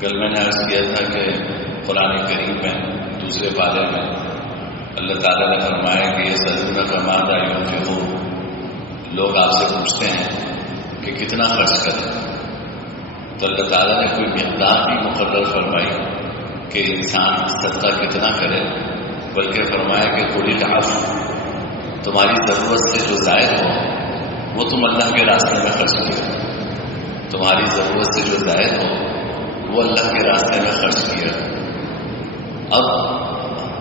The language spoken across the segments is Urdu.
کل میں نے عرض کیا تھا کہ قرآن کریم میں دوسرے پارے میں اللہ تعالیٰ نے فرمایا کہ یہ سلطنہ کا مادہ ينفقون، لوگ آپ سے پوچھتے ہیں کہ کتنا خرچ کریں، تو اللہ تعالیٰ نے کوئی مقدار بھی مقرر فرمائی کہ انسان صدقہ کتنا کرے، بلکہ فرمایا کہ تھوڑی عفو، تمہاری ضرورت سے جو زائد ہو وہ تم اللہ کے راستے میں خرچ کیا، تمہاری ضرورت سے جو زائد ہو وہ اللہ کے راستے میں خرچ کیا۔ اب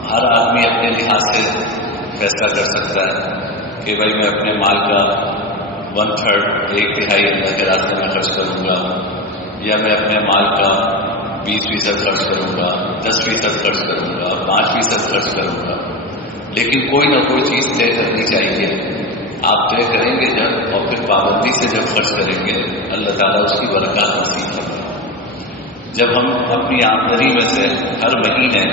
ہر آدمی اپنے لحاظ سے فیصلہ کر سکتا ہے کہ بھائی میں اپنے مال کا 1/3 ایک تہائی اللہ کے راستے میں خرچ کروں گا، یا میں اپنے مال کا 20% خرچ کروں گا، 10% خرچ کروں گا، 5% خرچ کروں گا، لیکن کوئی نہ کوئی چیز طے کرنی چاہیے۔ آپ طے کریں گے جب، اور پھر پابندی سے جب خرچ کریں گے اللہ تعالیٰ اس کی برکات نصیب کرے۔ جب ہم اپنی آمدنی میں سے ہر مہینے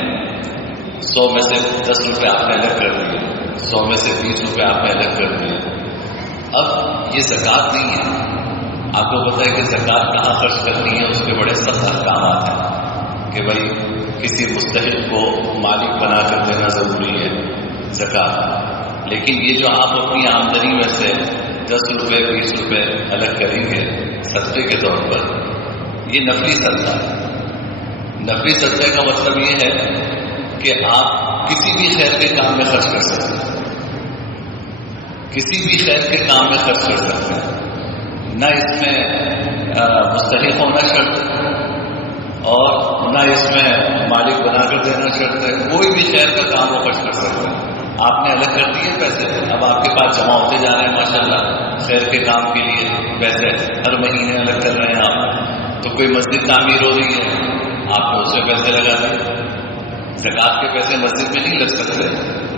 100 میں سے 10 روپے آپ نے الگ کر دیے، 100 میں سے 20 روپے آپ نے الگ کر دیے، اب یہ زکوٰۃ نہیں ہے۔ آپ کو پتہ ہے کہ زکوٰۃ کہاں خرچ کرنی ہے، اس کے بڑے سخت احکامات ہیں کہ بھائی کسی مستحق کو مالک بنا کر دینا ضروری ہے زکوٰۃ، لیکن یہ جو آپ اپنی آمدنی میں سے 10 روپے 20 روپے الگ کریں گے صدقے کے طور پر، یہ نفلی صدقہ ہے۔ نفلی صدقے کا مطلب یہ ہے کہ آپ کسی بھی خیر کے کام میں خرچ کر سکتے ہیں، کسی بھی خیر کے کام میں خرچ کر سکتے ہیں، نہ اس میں مستحق ہونا شرط اور نہ اس میں مالک بنا کر دینا شرط ہے، کوئی بھی خیر کا کام وہ خرچ کر سکتے ہیں۔ آپ نے الگ کر دیے پیسے، اب آپ کے پاس جمع ہوتے جا رہے ہیں ماشاءاللہ خیر کے کام کے لیے پیسے، ہر مہینے الگ کر رہے ہیں آپ۔ تو کوئی مسجد تعمیر ہو رہی ہے، آپ نے اس میں پیسے لگا دیے، زکوٰۃ کے پیسے مسجد میں نہیں لگ سکتے،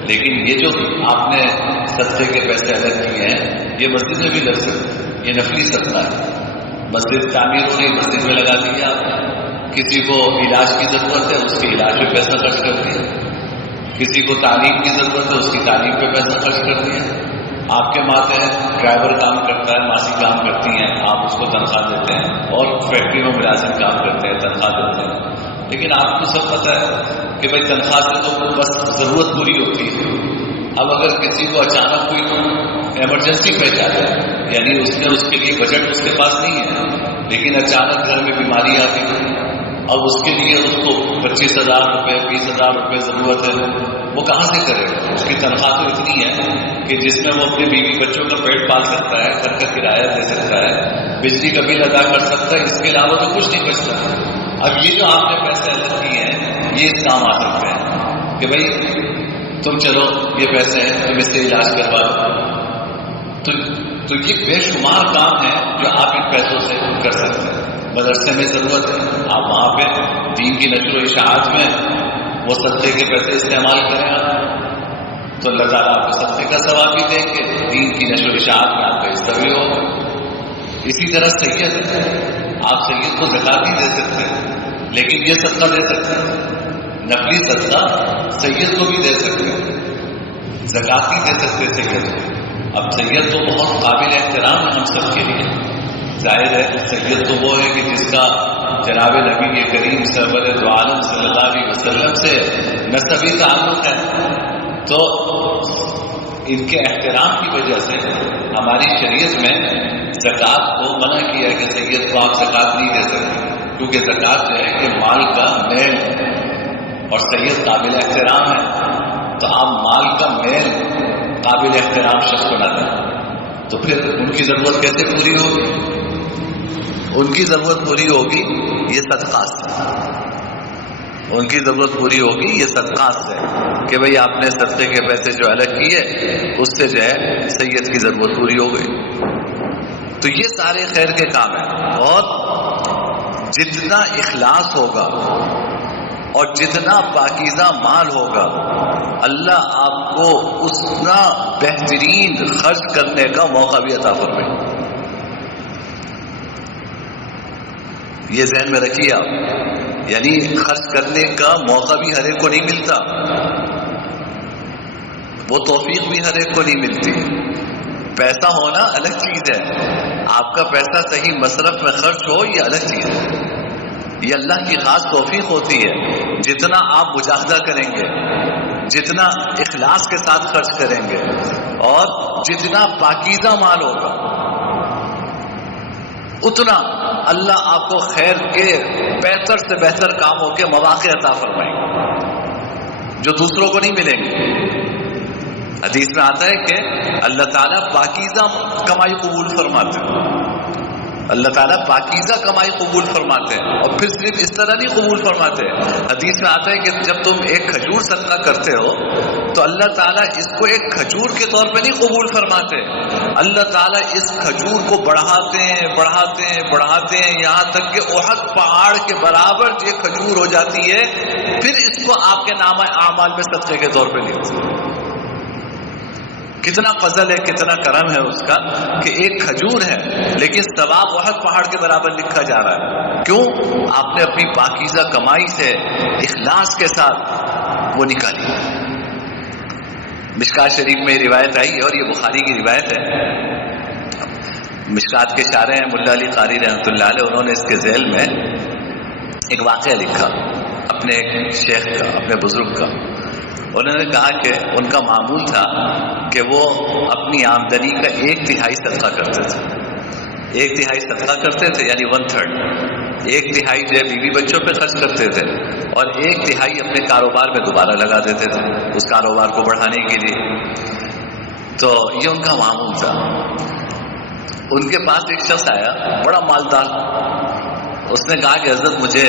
لیکن یہ جو آپ نے صدقے کے پیسے الگ کیے ہیں یہ مسجد میں بھی لگ سکتے، یہ نفلی صدقہ ہے۔ مسجد تعمیر ہو رہی، مسجد میں لگا دیا آپ نے، کسی کو علاج کی ضرورت ہے اس کے علاج پہ پیسہ خرچ کر دیا، کسی کو تعلیم کی ضرورت ہے اس کی تعلیم پہ پیسہ خرچ کر دیا۔ آپ کے ماتحت ڈرائیور کام کرتا ہے، ماسی کام کرتی ہیں، آپ اس کو تنخواہ دیتے ہیں، اور فیکٹری میں ملازم کام کرتے ہیں تنخواہ دیتے ہیں، لیکن آپ کو سب پتہ ہے کہ بھائی تنخواہ سے تو بس ضرورت پوری ہوتی ہے۔ اب اگر کسی کو اچانک کوئی ایمرجنسی پہ جاتا ہے، یعنی اس کے لیے بجٹ اس کے پاس نہیں ہے، لیکن اچانک گھر میں بیماری آتی ہے، اب اس کے لیے اس کو 25,000 روپے 20,000 روپے ضرورت ہے، وہ کہاں سے کرے گا؟ اس کی تنخواہ تو اتنی ہے کہ جس میں وہ اپنے بیوی بچوں کا پیٹ پال سکتا ہے، گھر کا کرایہ دے سکتا ہے، بجلی کا بل ادا کر سکتا ہے، اس کے علاوہ تو کچھ نہیں بچتا۔ اب یہ جو آپ نے پیسے الگ کیے ہیں یہ اس کام آ سکتے ہیں کہ بھائی تم چلو یہ پیسے ہیں تم اس سے علاج کروا دو، تو یہ بے شمار کام ہے جو آپ ان پیسوں سے کر سکتے ہیں۔ مدرسے میں ضرورت ہے، آپ وہاں پہ دین کی نشر و اشاعت میں وہ صدقے کے پیسے استعمال کریں آپ، تو اللہ تعالیٰ آپ کو صدقے کا ثواب بھی دیں گے، دین کی نشر و اشاعت میں آپ کا حصہ بھی ہوگا۔ اسی طرح سید، آپ سید کو زکوٰۃ نہیں دے سکتے لیکن یہ صدقہ دے سکتے ہیں، نفلی صدقہ سید کو بھی دے سکتے ہیں، زکوٰۃ نہیں دے سکتے سید کو۔ اب سید تو بہت قابل احترام ہے ہم سب کے لیے، ظاہر ہے سید تو وہ ہے کہ جس کا جناب نبی کریم سرور دو عالم صلی اللہ علیہ وسلم سے نسبی تعلق ہے، تو ان کے احترام کی وجہ سے ہماری شریعت میں زکوٰۃ کو منع کیا ہے کہ سید کو آپ زکوٰۃ نہیں دے سکتے، کیونکہ زکوٰۃ جو ہے کہ مال کا میل اور سید قابل احترام ہے، تو آپ مال کا میل قابل احترام شخص کو نہ دیں، تو پھر ان کی ضرورت کیسے پوری ہوگی؟ ان کی ضرورت پوری ہوگی یہ صدقات سے، ان کی ضرورت پوری ہوگی یہ صدقات سے، کہ بھئی آپ نے صدقے کے پیسے جو الگ کیے اس سے جو ہے سید کی ضرورت پوری ہو گئی۔ تو یہ سارے خیر کے کام ہیں، اور جتنا اخلاص ہوگا اور جتنا پاکیزہ مال ہوگا اللہ آپ کو اتنا بہترین خرچ کرنے کا موقع بھی عطا فرمائے۔ یہ ذہن میں رکھیے آپ، یعنی خرچ کرنے کا موقع بھی ہر ایک کو نہیں ملتا، وہ توفیق بھی ہر ایک کو نہیں ملتی۔ پیسہ ہونا الگ چیز ہے، آپ کا پیسہ صحیح مصرف میں خرچ ہو یہ الگ چیز ہے، یہ اللہ کی خاص توفیق ہوتی ہے. جتنا آپ مجاہدہ کریں گے، جتنا اخلاص کے ساتھ خرچ کریں گے، اور جتنا پاکیزہ مال ہوگا، اتنا اللہ آپ کو خیر کے بہتر سے بہتر کاموں کے مواقع عطا فرمائیں گے جو دوسروں کو نہیں ملیں گے. حدیث میں آتا ہے کہ اللہ تعالیٰ پاکیزہ کمائی قبول فرماتے ہیں. اللہ تعالیٰ پاکیزہ کمائی قبول فرماتے ہیں. اور پھر صرف اس طرح نہیں قبول فرماتے. حدیث میں آتا ہے کہ جب تم ایک کھجور صدقہ کرتے ہو تو اللہ تعالیٰ اس کو ایک کھجور کے طور پہ نہیں قبول فرماتے. اللہ تعالیٰ اس کھجور کو بڑھاتے ہیں بڑھاتے ہیں بڑھاتے ہیں یہاں تک کہ احد پہاڑ کے برابر یہ کھجور ہو جاتی ہے. پھر اس کو آپ کے نامہ اعمال میں صدقے کے طور پہ لیتے. کتنا فضل ہے، کتنا کرم ہے اس کا کہ ایک کھجور ہے لیکن ثواب احد پہاڑ کے برابر لکھا جا رہا ہے. کیوں؟ آپ نے اپنی پاکیزہ کمائی سے اخلاص کے ساتھ وہ نکالی. مشکات شریف میں روایت آئی اور یہ بخاری کی روایت ہے. مشکات کے شارح ہیں ملا علی قاری رحمۃ اللہ علیہ. انہوں نے اس کے ذیل میں ایک واقعہ لکھا اپنے شیخ کا، اپنے بزرگ کا. انہوں نے کہا کہ ان کا معمول تھا کہ وہ اپنی آمدنی کا 1/3 صدقہ کرتے تھے. 1/3 صدقہ کرتے تھے یعنی 1/3. 1/3 جو ہے بیوی بچوں پہ خرچ کرتے تھے اور 1/3 اپنے کاروبار میں دوبارہ لگا دیتے تھے اس کاروبار کو بڑھانے کے لیے. تو یہ ان کا معمول تھا. ان کے پاس ایک شخص آیا بڑا مالدار. اس نے کہا کہ حضرت مجھے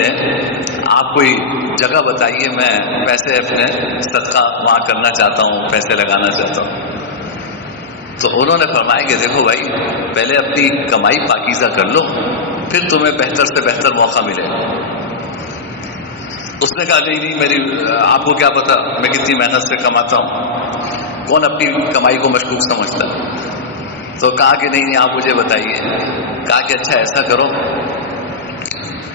آپ کوئی جگہ بتائیے، میں پیسے اپنے صدقہ وہاں کرنا چاہتا ہوں، پیسے لگانا چاہتا ہوں. تو انہوں نے فرمایا کہ دیکھو بھائی، پہلے اپنی کمائی پاکیزہ کر لو، پھر تمہیں بہتر سے بہتر موقع ملے. اس نے کہا نہیں میری آپ کو کیا پتا میں کتنی محنت سے کماتا ہوں، کون اپنی کمائی کو مشکوک سمجھتا ہے. تو کہا کہ نہیں آپ مجھے بتائیے. کہا کہ اچھا ایسا کرو،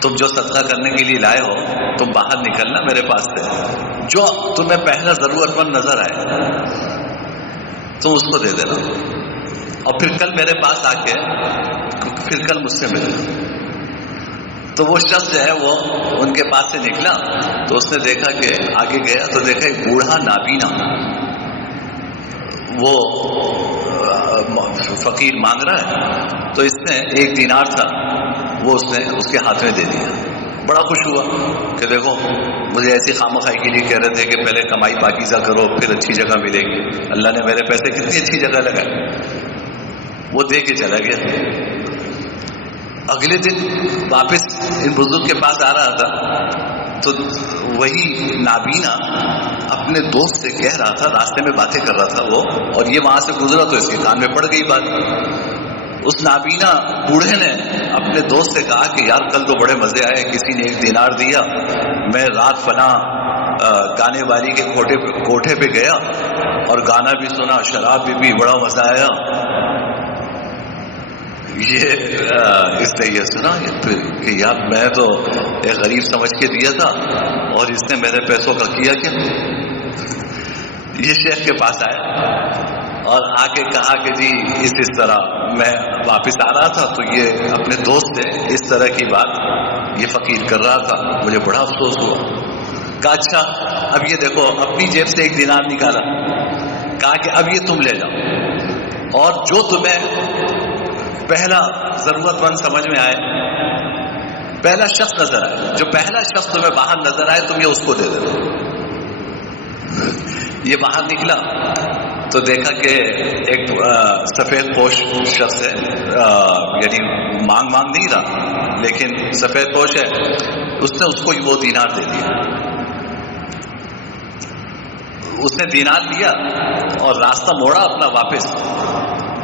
تم جو صدقہ کرنے کے لیے لائے ہو تم باہر نکلنا میرے پاس سے، جو تمہیں پہلا ضرورت مند نظر آئے تم اس کو دے دینا، اور پھر کل میرے پاس آ کے پھر کل مجھ سے ملنا. تو وہ شخص جو ہے وہ ان کے پاس سے نکلا تو اس نے دیکھا کہ آگے گیا تو دیکھا ایک بوڑھا نابینا وہ فقیر مانگ رہا ہے. تو اس نے 1 دینار تھا وہ اس نے اس کے ہاتھ میں دے دیا. بڑا خوش ہوا کہ دیکھو مجھے ایسی خامخوائی کے لیے کہہ رہے تھے کہ پہلے کمائی پاکیزہ کرو پھر اچھی جگہ ملے گی. اللہ نے میرے پیسے کتنی اچھی جگہ لگائے. وہ دے کے چلا گیا. اگلے دن واپس ان بزرگ کے پاس آ رہا تھا تو وہی نابینا اپنے دوست سے کہہ رہا تھا، راستے میں باتیں کر رہا تھا وہ، اور یہ وہاں سے گزرا تو اس کے کان میں پڑ گئی بات. اس نابینا بوڑھے نے اپنے دوست سے کہا کہ یار کل تو بڑے مزے آئے، کسی نے 1 دینار دیا، میں رات فلاں گانے والی کے کوٹھے پہ گیا اور گانا بھی سنا، شراب بھی پی، بڑا مزہ آیا. اس نے یہ سنا کہ یار میں تو ایک غریب سمجھ کے دیا تھا اور اس نے میرے پیسوں کا کیا کیا. یہ شیخ کے پاس آیا اور آ کے کہا کہ جی اس طرح میں واپس آ رہا تھا تو یہ اپنے دوست سے اس طرح کی بات یہ فقیر کر رہا تھا، مجھے بڑا افسوس ہوا. کہا اچھا اب یہ دیکھو، اپنی جیب سے 1 دینار نکالا. کہا کہ اب یہ تم لے جاؤ اور جو تمہیں پہلا ضرورت مند سمجھ میں آئے، پہلا شخص نظر آئے، جو پہلا شخص تمہیں باہر نظر آئے تم یہ اس کو دے دینا. یہ باہر نکلا تو دیکھا کہ ایک سفید پوش شخص ہے، یعنی مانگ نہیں رہا لیکن سفید پوش ہے. اس نے اس کو وہ دینار دے دیا. اس نے دینار دیا اور راستہ موڑا اپنا واپس.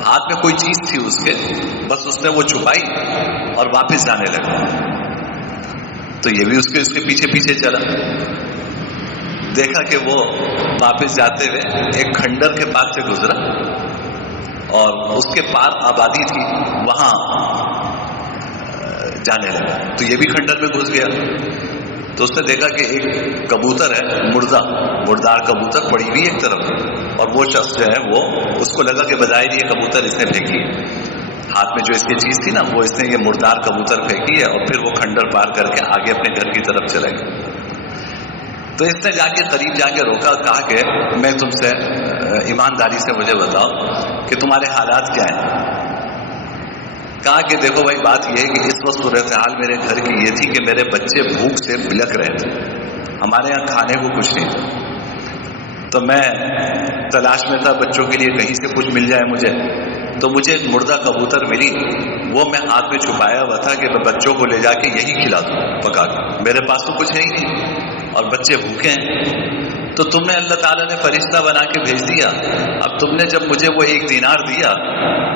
ہاتھ میں کوئی چیز تھی اس کے، بس اس نے وہ چھپائی اور واپس جانے لگا. تو یہ بھی اس کے پیچھے پیچھے چلا. دیکھا کہ وہ واپس جاتے ہوئے ایک کھنڈر کے پاس سے گزرا اور اس کے پار آبادی تھی، وہاں جانے لگا. تو یہ بھی کھنڈر میں گھس گیا. تو اس نے دیکھا کہ ایک کبوتر ہے، مردار کبوتر پڑی ہوئی ایک طرف، اور وہ شخص جو ہے وہ اس کو لگا کہ بظاہر یہ کبوتر اس نے پھینکی. ہاتھ میں جو اس کی چیز تھی نا، وہ اس نے یہ مردار کبوتر پھینکی ہے اور پھر وہ کھنڈر پار کر کے آگے اپنے گھر کی طرف چلا گیا۔ تو اس نے جا کے قریب جا کے روکا، کہا کہ میں تم سے ایمانداری سے مجھے بتاؤ کہ تمہارے حالات کیا ہیں۔ کہا کہ دیکھو بھائی، بات یہ ہے کہ اس وقت صورتحال میرے گھر کی یہ تھی کہ میرے بچے بھوک سے بلک رہے تھے، ہمارے یہاں کھانے کو کچھ نہیں تھا، تو میں تلاش میں تھا بچوں کے لیے کہیں سے کچھ مل جائے مجھے۔ تو مجھے ایک مردہ کبوتر ملی، وہ میں ہاتھ میں چھپایا ہوا تھا کہ میں بچوں کو لے جا کے یہی کھلا دوں پکا کے، میرے پاس تو کچھ ہے ہی نہیں اور بچے بھوکے ہیں۔ تو تم نے اللہ تعالیٰ نے فرشتہ بنا کے بھیج دیا۔ اب تم نے جب مجھے وہ 1 دینار دیا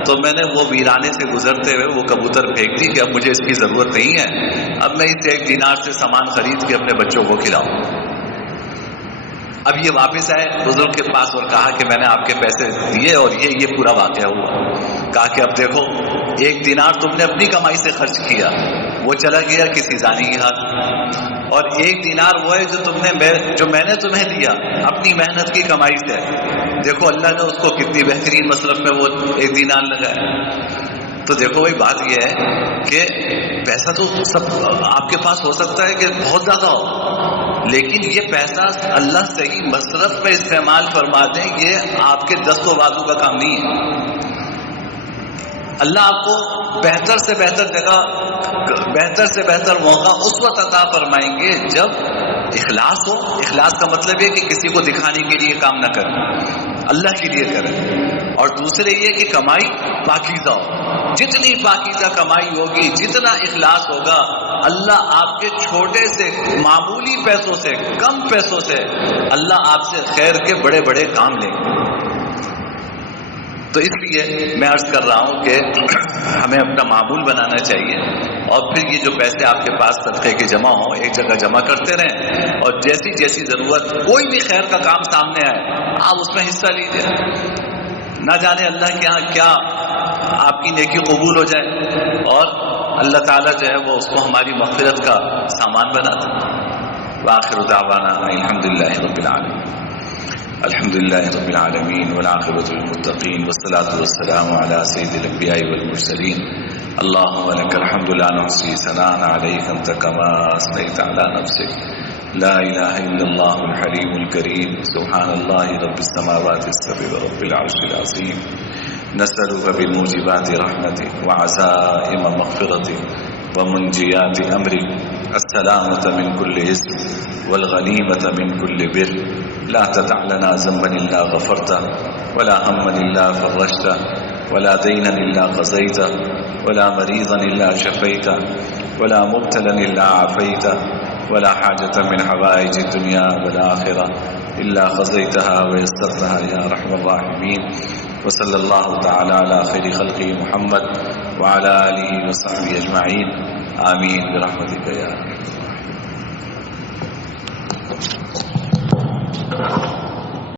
تو میں نے وہ ویرانے سے گزرتے ہوئے وہ کبوتر پھینک دی کہ اب مجھے اس کی ضرورت نہیں ہے، اب میں اس 1 دینار سے سامان خرید کے اپنے بچوں کو کھلاؤں۔ اب یہ واپس آئے بزرگ کے پاس اور کہا کہ میں نے آپ کے پیسے دیے اور یہ پورا واقعہ ہوا۔ کہا کہ اب دیکھو، 1 دینار تم نے اپنی کمائی سے خرچ کیا، وہ چلا گیا کسی زانی کے ہاتھ، اور 1 دینار وہ ہے جو میں نے تمہیں دیا اپنی محنت کی کمائی سے۔ دیکھو اللہ نے اس کو کتنی بہترین مصرف میں وہ 1 دینار لگایا۔ تو دیکھو بھائی، بات یہ ہے کہ پیسہ تو سب آپ کے پاس ہو سکتا ہے کہ بہت زیادہ ہو، لیکن یہ پیسہ اللہ صحیح مصرف میں استعمال فرما دیں، یہ آپ کے دست و بازو کا کام نہیں ہے۔ اللہ آپ کو بہتر سے بہتر جگہ، بہتر سے بہتر موقع اس وقت عطا فرمائیں گے جب اخلاص ہو۔ اخلاص کا مطلب یہ کہ کسی کو دکھانے کے لیے کام نہ کریں، اللہ کے لیے کریں، اور دوسرے یہ کہ کمائی پاکیزہ ہو۔ جتنی پاکیزہ کمائی ہوگی، جتنا اخلاص ہوگا، اللہ آپ کے چھوٹے سے معمولی پیسوں سے، کم پیسوں سے اللہ آپ سے خیر کے بڑے بڑے کام لیں گے۔ تو اس لیے میں عرض کر رہا ہوں کہ ہمیں اپنا معمول بنانا چاہیے، اور پھر یہ جو پیسے آپ کے پاس صدقے کے جمع ہوں ایک جگہ جمع کرتے رہیں، اور جیسی جیسی ضرورت کوئی بھی خیر کا کام سامنے آئے آپ اس میں حصہ لیجیے، نہ جانے اللہ کے ہاں کیا آپ کی نیکی قبول ہو جائے اور اللہ تعالیٰ جو ہے وہ اس کو ہماری مغفرت کا سامان بنا دے۔ وآخر دعوانا الحمدللہ رب العالمین، الحمدللہ رب العالمین، والعاقبۃ للمتقین، والصلاۃ والسلام علی سید الانبیاء والمرسلین۔ اللهم لك الحمد لا نحصي ثناء عليك أنت كما أثنيت على نفسك، لا إله إلا الله الحليم الكريم، سبحان الله رب السماوات السبع ورب العرش العظيم، نسألك بموجبات رحمتك وعزائم مغفرتك ومنجيات أمرك السلامة من كل إثم والغنيمة من كل بر، لا تدع لنا ذنبا إلا غفرته، ولا هما إلا فرجته، ولا دينا إلا قضيته، ولا مريضا إلا شفيته، ولا مبتلا إلا عافيته، ولا حاجة من حوائج الدنيا والآخرة إلا قضيتها ويسرتها يا أرحم الراحمين۔ وصلى الله تعالى على خير خلقه محمد وعلى آله وصحبه أجمعين، آمين برحمتك يا أرحم الراحمين۔